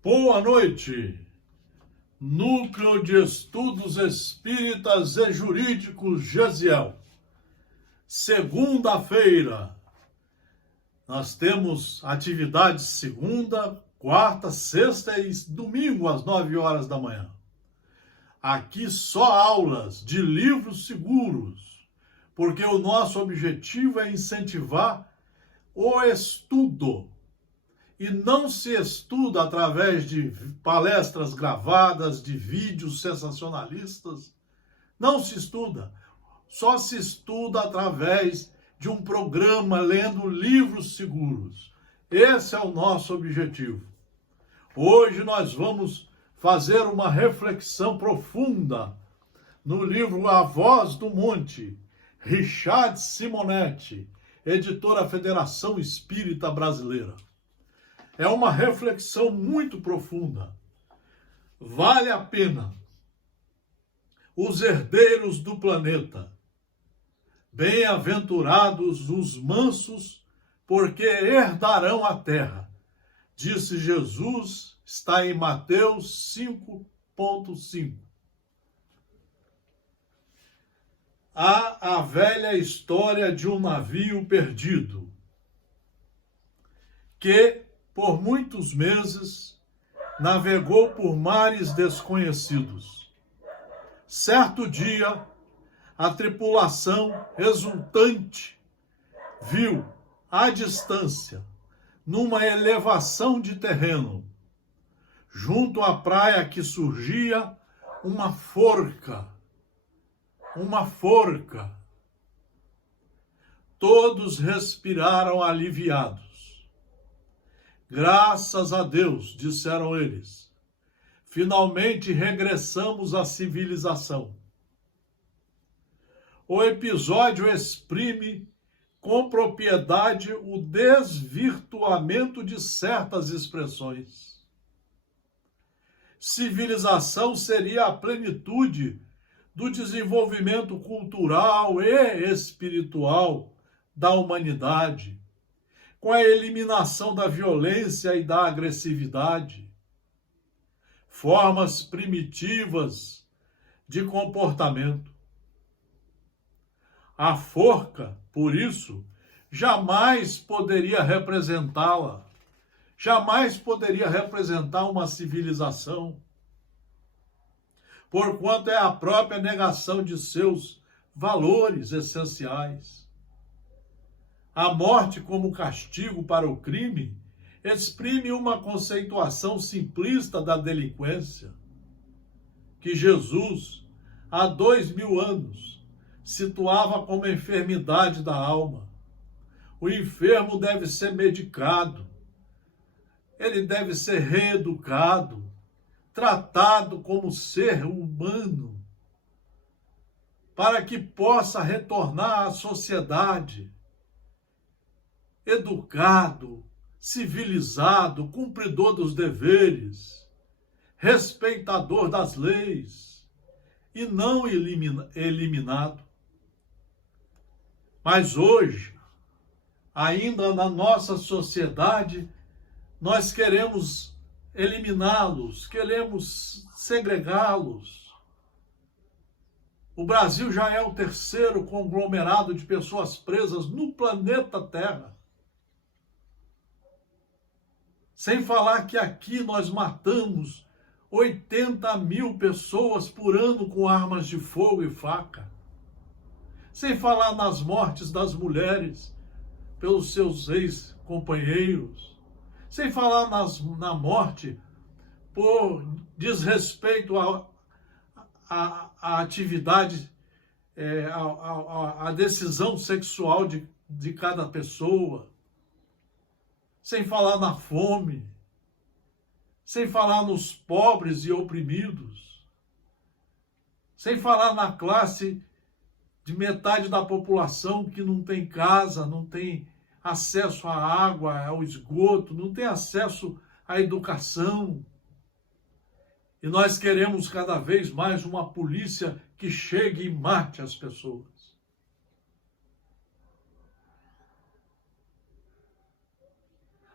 Boa noite. Núcleo de Estudos Espíritas e Jurídicos Gesiel. Segunda-feira. Nós temos atividades segunda, quarta, sexta e domingo às 9 horas da manhã. Aqui só aulas de livros seguros, porque o nosso objetivo é incentivar o estudo. E não se estuda através de palestras gravadas, de vídeos sensacionalistas. Não se estuda. Só se estuda através de um programa lendo livros seguros. Esse é o nosso objetivo. Hoje nós vamos fazer uma reflexão profunda no livro A Voz do Monte, Richard Simonetti, editora Federação Espírita Brasileira. É uma reflexão muito profunda. Vale a pena. Os herdeiros do planeta. Bem-aventurados os mansos, porque herdarão a terra. Disse Jesus, está em Mateus 5,5. Há a velha história de um navio perdido, que por muitos meses navegou por mares desconhecidos. Certo dia, a tripulação exultante viu, à distância, numa elevação de terreno, junto à praia que surgia, uma forca. Uma forca. Todos respiraram aliviados. Graças a Deus, disseram eles, finalmente regressamos à civilização. O episódio exprime com propriedade o desvirtuamento de certas expressões. Civilização seria a plenitude do desenvolvimento cultural e espiritual da humanidade, com a eliminação da violência e da agressividade, formas primitivas de comportamento. A forca, por isso, jamais poderia representá-la, jamais poderia representar uma civilização, porquanto é a própria negação de seus valores essenciais. A morte como castigo para o crime exprime uma conceituação simplista da delinquência, que Jesus, há 2000 anos, situava como enfermidade da alma. O enfermo deve ser medicado, ele deve ser reeducado, tratado como ser humano, para que possa retornar à sociedade, educado, civilizado, cumpridor dos deveres, respeitador das leis e não eliminado. Mas hoje, ainda na nossa sociedade, nós queremos eliminá-los, queremos segregá-los. O Brasil já é o terceiro conglomerado de pessoas presas no planeta Terra. Sem falar que aqui nós matamos 80 mil pessoas por ano com armas de fogo e faca. Sem falar nas mortes das mulheres pelos seus ex-companheiros. Sem falar na morte por desrespeito à atividade, à decisão sexual de cada pessoa. Sem falar na fome, sem falar nos pobres e oprimidos, sem falar na classe de metade da população que não tem casa, não tem acesso à água, ao esgoto, não tem acesso à educação. E nós queremos cada vez mais uma polícia que chegue e mate as pessoas.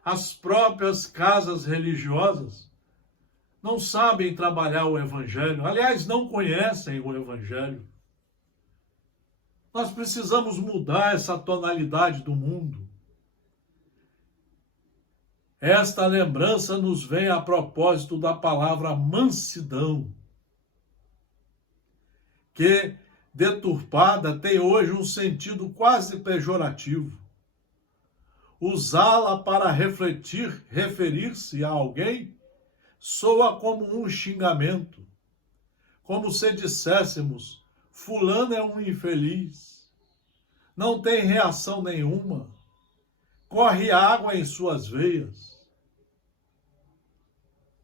As próprias casas religiosas não sabem trabalhar o Evangelho, aliás, não conhecem o Evangelho. Nós precisamos mudar essa tonalidade do mundo. Esta lembrança nos vem a propósito da palavra mansidão, que, deturpada, tem hoje um sentido quase pejorativo. Usá-la para referir-se a alguém, soa como um xingamento, como se disséssemos: fulano é um infeliz, não tem reação nenhuma, corre água em suas veias.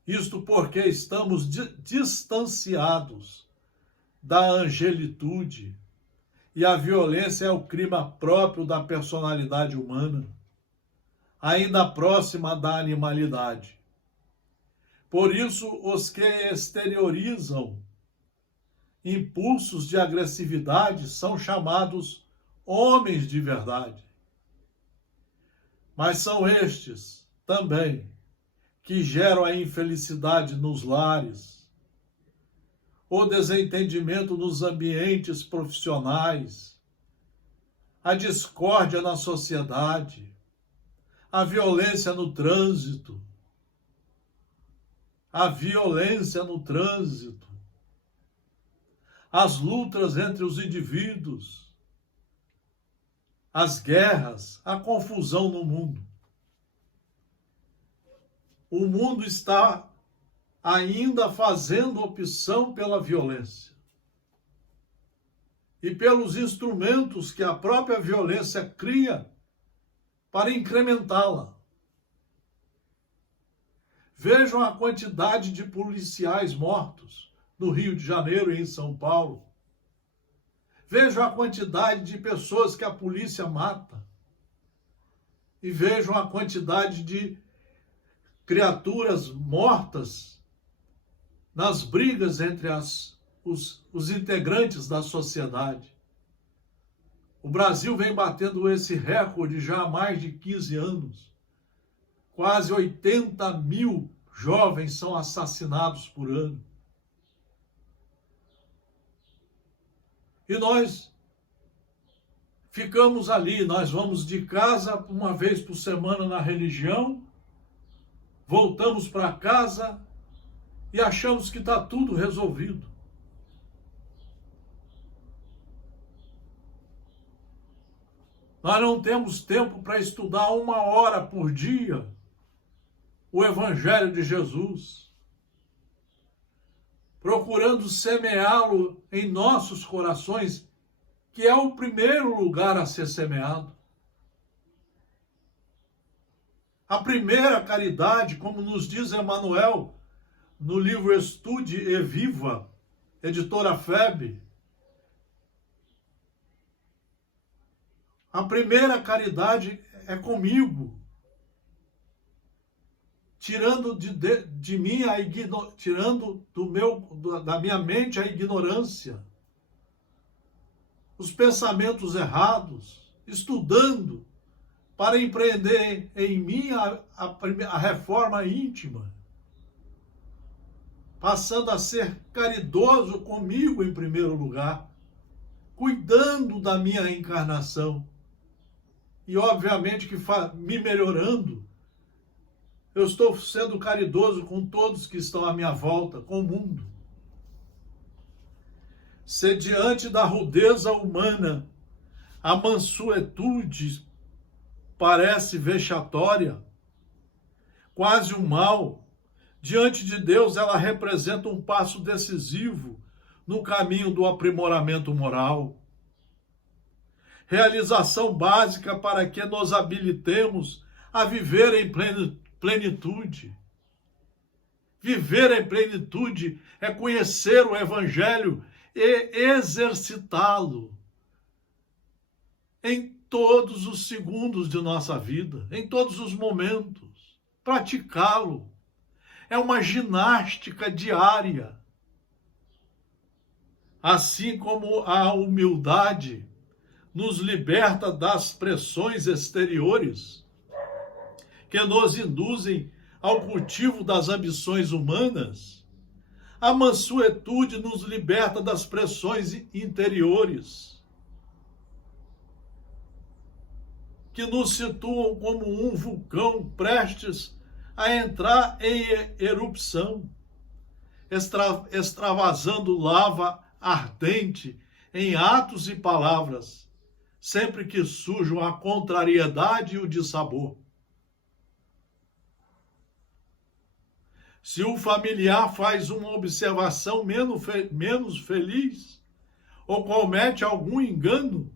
Isto porque estamos distanciados da angelitude, e a violência é o crime próprio da personalidade humana, ainda próxima da animalidade. Por isso, os que exteriorizam impulsos de agressividade são chamados homens de verdade. Mas são estes também que geram a infelicidade nos lares, o desentendimento nos ambientes profissionais, a discórdia na sociedade, a violência no trânsito, as lutas entre os indivíduos, as guerras, a confusão no mundo. O mundo está ainda fazendo opção pela violência e pelos instrumentos que a própria violência cria para incrementá-la. Vejam a quantidade de policiais mortos no Rio de Janeiro e em São Paulo. Vejam a quantidade de pessoas que a polícia mata. E vejam a quantidade de criaturas mortas nas brigas entre os integrantes da sociedade. O Brasil vem batendo esse recorde já há mais de 15 anos. Quase 80 mil jovens são assassinados por ano. E nós ficamos ali, nós vamos de casa uma vez por semana na religião, voltamos para casa e achamos que está tudo resolvido. Nós não temos tempo para estudar 1 hora por dia o Evangelho de Jesus, procurando semeá-lo em nossos corações, que é o primeiro lugar a ser semeado. A primeira caridade, como nos diz Emmanuel, no livro Estude e Viva, editora FEB, a primeira caridade é comigo, tirando de mim tirando da minha mente a ignorância, os pensamentos errados, estudando para empreender em mim a reforma íntima, passando a ser caridoso comigo em primeiro lugar, cuidando da minha encarnação e obviamente que me melhorando. Eu estou sendo caridoso com todos que estão à minha volta, com o mundo. Se diante da rudeza humana a mansuetude parece vexatória, quase um mal, diante de Deus ela representa um passo decisivo no caminho do aprimoramento moral. Realização básica para que nos habilitemos a viver em plenitude. Viver em plenitude é conhecer o Evangelho e exercitá-lo em todos os segundos de nossa vida, em todos os momentos. Praticá-lo. É uma ginástica diária. Assim como a humildade nos liberta das pressões exteriores que nos induzem ao cultivo das ambições humanas, a mansuetude nos liberta das pressões interiores, que nos situam como um vulcão prestes a entrar em erupção, extravasando lava ardente em atos e palavras, sempre que surjam a contrariedade e o dissabor. Se o familiar faz uma observação menos feliz ou comete algum engano,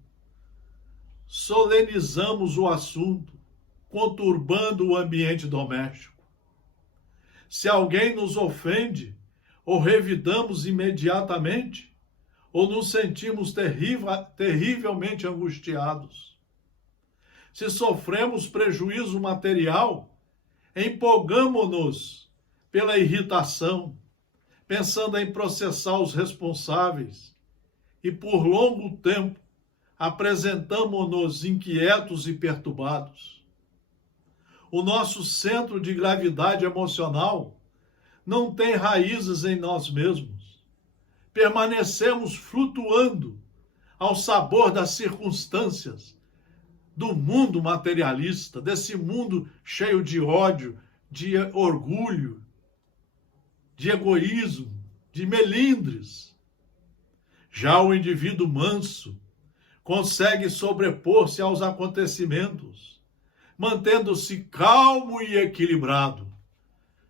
solenizamos o assunto, conturbando o ambiente doméstico. Se alguém nos ofende, ou revidamos imediatamente, ou nos sentimos terrivelmente angustiados. Se sofremos prejuízo material, empolgamo-nos pela irritação, pensando em processar os responsáveis, e por longo tempo apresentamo-nos inquietos e perturbados. O nosso centro de gravidade emocional não tem raízes em nós mesmos. Permanecemos flutuando ao sabor das circunstâncias, do mundo materialista, desse mundo cheio de ódio, de orgulho, de egoísmo, de melindres. Já o indivíduo manso consegue sobrepor-se aos acontecimentos, mantendo-se calmo e equilibrado.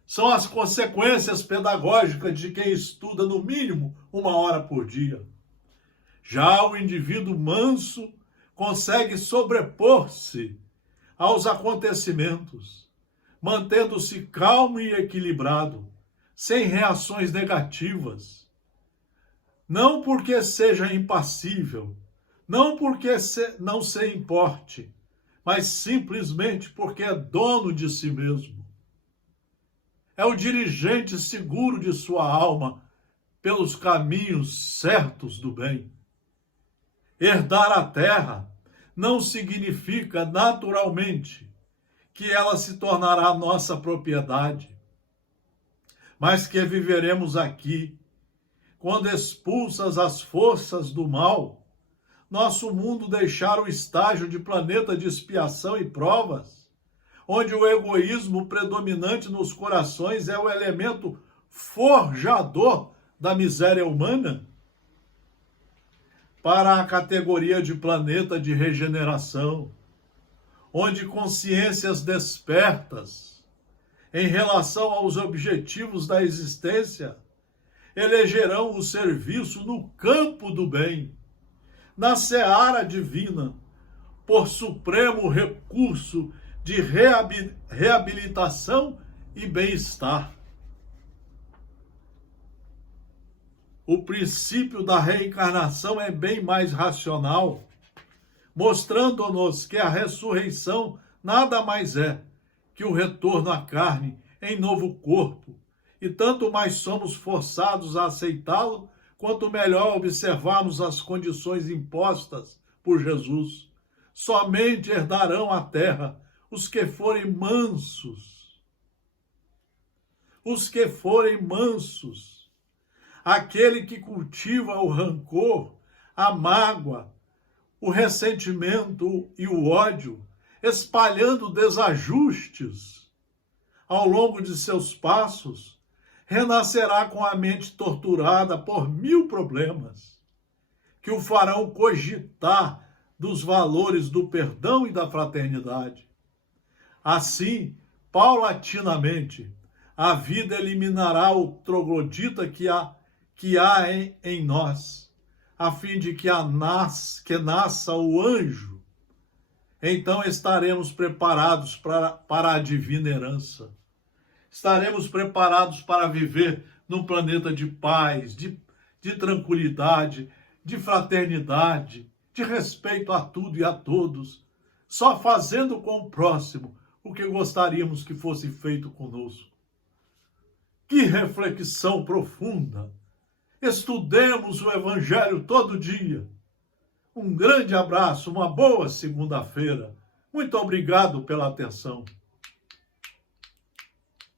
São as consequências pedagógicas de quem estuda no mínimo 1 hora por dia. Já o indivíduo manso consegue sobrepor-se aos acontecimentos, mantendo-se calmo e equilibrado, sem reações negativas. Não porque seja impassível, não porque não se importe, mas simplesmente porque é dono de si mesmo. É o dirigente seguro de sua alma pelos caminhos certos do bem. Herdar a terra não significa naturalmente que ela se tornará nossa propriedade, mas que viveremos aqui, quando expulsas as forças do mal, nosso mundo deixar o estágio de planeta de expiação e provas, onde o egoísmo predominante nos corações é o elemento forjador da miséria humana, para a categoria de planeta de regeneração, onde consciências despertas em relação aos objetivos da existência elegerão o serviço no campo do bem, na seara divina, por supremo recurso de reabilitação e bem-estar. O princípio da reencarnação é bem mais racional, mostrando-nos que a ressurreição nada mais é que o retorno à carne em novo corpo, e tanto mais somos forçados a aceitá-lo, quanto melhor observarmos as condições impostas por Jesus. Somente herdarão a terra os que forem mansos. Os que forem mansos. Aquele que cultiva o rancor, a mágoa, o ressentimento e o ódio, espalhando desajustes ao longo de seus passos, renascerá com a mente torturada por 1000 problemas, que o farão cogitar dos valores do perdão e da fraternidade. Assim, paulatinamente, a vida eliminará o troglodita que há em nós, a fim de que nasça o anjo. Então estaremos preparados para a divina herança. Estaremos preparados para viver num planeta de paz, de tranquilidade, de fraternidade, de respeito a tudo e a todos, só fazendo com o próximo o que gostaríamos que fosse feito conosco. Que reflexão profunda! Estudemos o Evangelho todo dia. Um grande abraço, uma boa segunda-feira. Muito obrigado pela atenção.